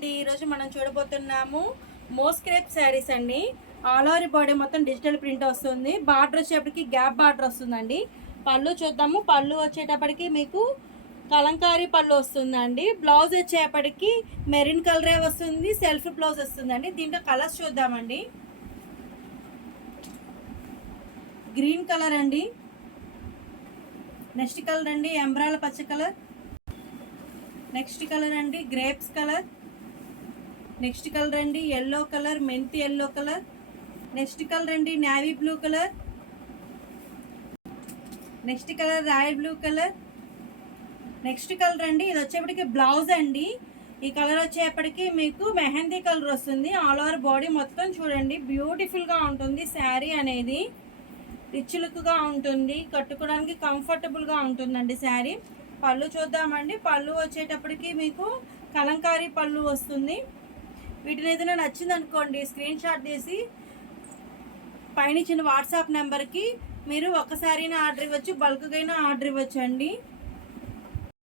అండి. ఈరోజు మనం చూడబోతున్నాము మోస్క్రేప్ శారీస్ అండి. ఆల్ ఓవర్ బాడీ మొత్తం డిజిటల్ ప్రింట్ వస్తుంది. బార్డర్ వచ్చేటప్పటికి గ్యాప్ బార్డర్ వస్తుందండి. పళ్ళు చూద్దాము. పళ్ళు వచ్చేటప్పటికి మీకు కలంకారీ పళ్ళు వస్తుందండి. బ్లౌజ్ వచ్చేటప్పటికి మెరిన్ కలరే వస్తుంది. సెల్ఫ్ బ్లౌజ్ వస్తుందండి. దీంట్లో కలర్స్ చూద్దామండి. గ్రీన్ కలర్ అండి, నెక్స్ట్ కలర్ అండి ఎంబ్రాల పచ్చ కలర్, నెక్స్ట్ కలర్ అండి గ్రేప్స్ కలర్, నెక్స్ట్ కలర్ అండి ఎల్లో కలర్, మెంతి ఎల్లో కలర్, నెక్స్ట్ కలర్ అండి navy blue colour, next colour royal blue colour, next colour అండి ఇది వచ్చేప్పటికి బ్లౌజ్ అండి. ఈ కలర్ వచ్చేప్పటికి మీకు మెహందీ కలర్ వస్తుంది. ఆల్ ఓవర్ బాడీ మొత్తం చూడండి బ్యూటిఫుల్గా ఉంటుంది. శారీ అనేది రిచ్ లుక్గా ఉంటుంది, కట్టుకోవడానికి కంఫర్టబుల్గా ఉంటుందండి శారీ. పళ్ళు చూద్దామండి. పళ్ళు వచ్చేటప్పటికి మీకు కలంకారీ పళ్ళు వస్తుంది. వీటిని ఏదైనా నచ్చింది అనుకోండి స్క్రీన్ షాట్ తీసి పైన ఇచ్చిన వాట్సాప్ నెంబర్కి మీరు ఒక్కసారైనా ఆర్డర్ ఇవ్వచ్చు, బల్క్గా అయినా ఆర్డర్ ఇవ్వచ్చు అండి.